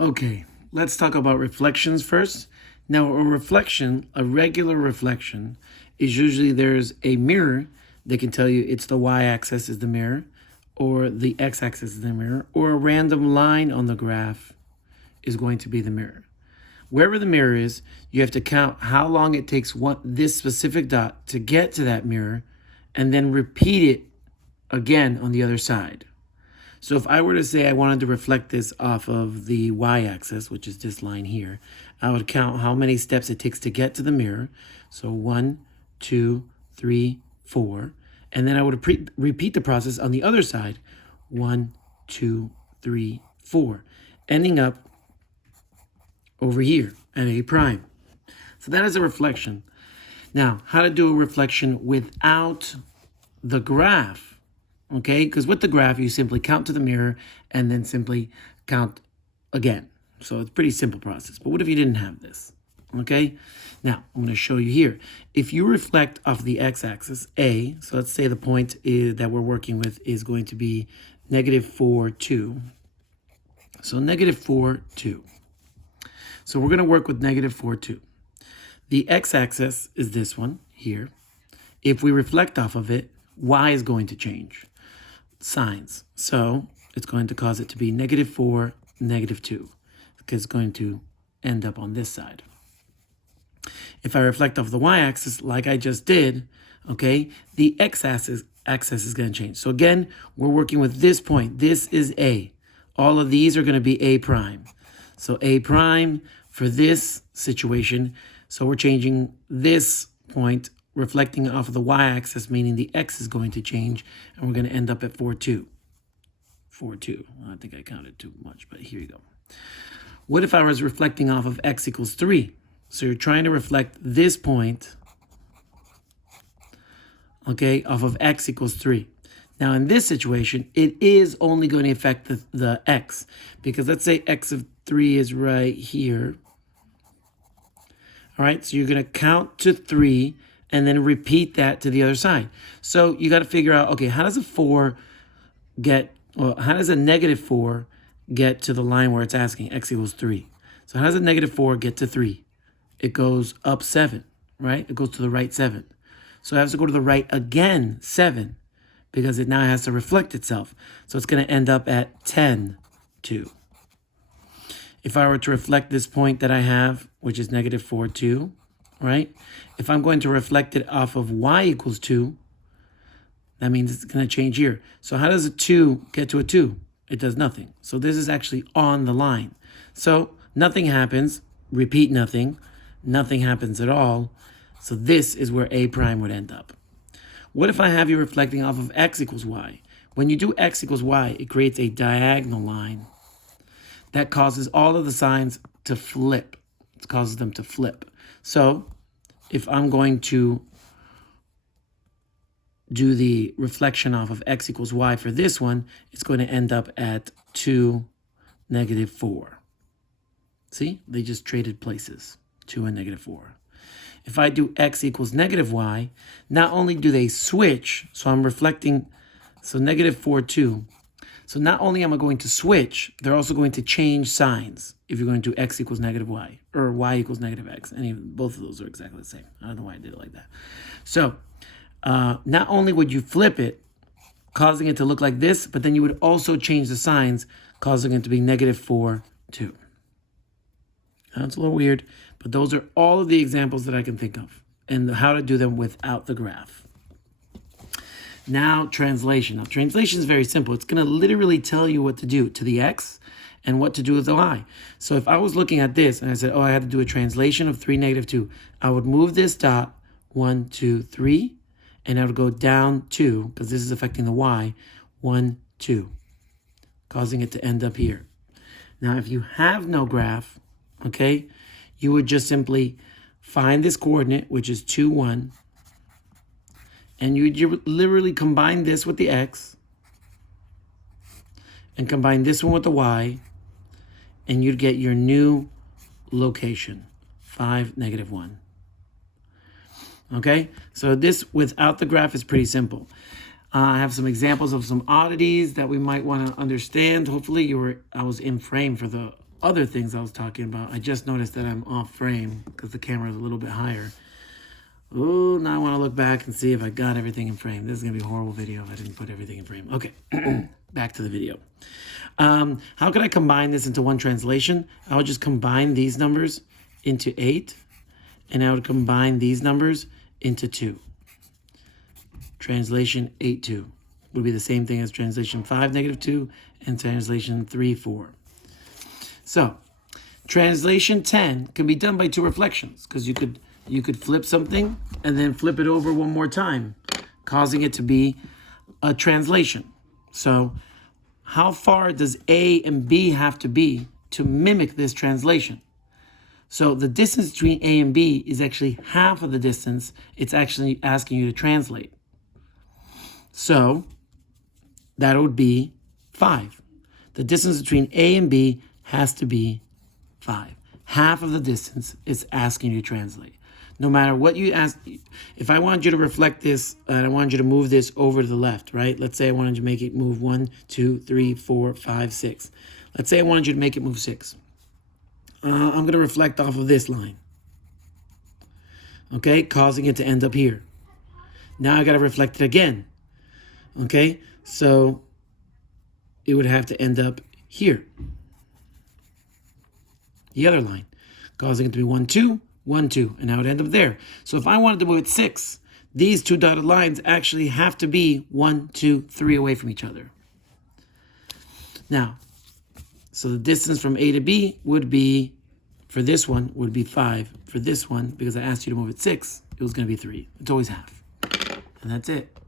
Okay, let's talk about reflections first. Now, a reflection, a regular reflection, is usually there's a mirror that can tell you it's the y-axis is the mirror, or the x-axis is the mirror, or a random line on the graph is going to be the mirror. Wherever the mirror is, you have to count how long it takes this specific dot to get to that mirror, and then repeat it again on the other side. So if I were to say I wanted to reflect this off of the y-axis, which is this line here, I would count how many steps it takes to get to the mirror. So 1, 2, 3, 4. And then I would repeat the process on the other side. 1, 2, 3, 4. Ending up over here at A prime. So that is a reflection. Now, how to do a reflection without the graph. Okay, because with the graph, you simply count to the mirror and then simply count again. So it's a pretty simple process. But what if you didn't have this? Okay, now I'm going to show you here. If you reflect off the x-axis, A, so let's say the point that we're working with is going to be -4, 2. So -4, 2. So we're going to work with -4, 2. The x-axis is this one here. If we reflect off of it, y is going to change signs. So it's going to cause it to be -4, -2, because it's going to end up on this side. If I reflect off the y-axis, like I just did, okay, the x-axis is going to change. So again, we're working with this point. This is A. All of these are going to be A prime. So A prime for this situation. So we're changing this point, reflecting off of the y-axis, meaning the x is going to change, and we're going to end up at 4, 2. 4, 2. I think I counted too much, but here you go. What if I was reflecting off of x equals 3? So you're trying to reflect this point, okay, off of x equals 3. Now, in this situation, it is only going to affect the x, because let's say x of 3 is right here. All right, so you're going to count to 3, and then repeat that to the other side. So you got to figure out, okay, how does a -4 get to the line where it's asking x equals 3? So how does a -4 get to 3? It goes up 7, right? It goes to the right 7. So it has to go to the right again, 7, because it now has to reflect itself. So it's going to end up at 10, 2. If I were to reflect this point that I have, which is -4, 2, right? If I'm going to reflect it off of y equals 2, that means it's going to change here. So how does a 2 get to a 2? It does nothing. So this is actually on the line. So nothing happens, repeat nothing, nothing happens at all. So this is where A prime would end up. What if I have you reflecting off of x equals y? When you do x equals y, it creates a diagonal line that causes all of the signs to flip. It causes them to flip. So if I'm going to do the reflection off of x equals y for this one, it's going to end up at 2, -4. See, they just traded places, 2 and -4. If I do x equals -y, not only do they switch, so I'm reflecting, so -4, 2. So not only am I going to switch, they're also going to change signs if you're going to do x equals -y or y equals -x. Both of those are exactly the same. I don't know why I did it like that. So not only would you flip it, causing it to look like this, but then you would also change the signs, causing it to be -4, 2. That's a little weird, but those are all of the examples that I can think of and how to do them without the graph. Now, translation. Now, translation is very simple. It's going to literally tell you what to do to the x and what to do with the y. So if I was looking at this and I said, oh, I had to do a translation of 3, -2, I would move this dot 1, 2, 3, and I would go down 2, because this is affecting the y, 1, 2, causing it to end up here. Now, if you have no graph, okay, you would just simply find this coordinate, which is 2, 1, and you literally combine this with the x and combine this one with the y, and you'd get your new location, 5, -1. Okay, so this without the graph is pretty simple. I have some examples of some oddities that we might want to understand. Hopefully I was in frame for the other things I was talking about. I just noticed that I'm off frame because the camera is a little bit higher. Oh, now I want to look back and see if I got everything in frame. This is going to be a horrible video if I didn't put everything in frame. Okay, back to the video. How could I combine this into one translation? I would just combine these numbers into 8, and I would combine these numbers into 2. Translation 8, 2 would be the same thing as translation 5, negative 2, and translation 3, 4. So, translation 10 can be done by 2 reflections, because you could flip something and then flip it over one more time, causing it to be a translation. So, how far does A and B have to be to mimic this translation? So the distance between A and B is actually half of the distance it's actually asking you to translate. So that would be 5. The distance between A and B has to be 5. Half of the distance it's asking you to translate. No matter what you ask, if I wanted you to reflect this and I wanted you to move this over to the left, right? Let's say I wanted you to make it move 1, 2, 3, 4, 5, 6. Let's say I wanted you to make it move 6. I'm going to reflect off of this line. Okay, causing it to end up here. Now I got to reflect it again. Okay, so it would have to end up here. The other line, causing it to be 1, 2, 1, 2, and now it would end up there. So if I wanted to move it 6, these 2 dotted lines actually have to be 1, 2, 3 away from each other. Now, so the distance from A to B would be, for this one, would be 5. For this one, because I asked you to move it 6, it was going to be 3. It's always half. And that's it.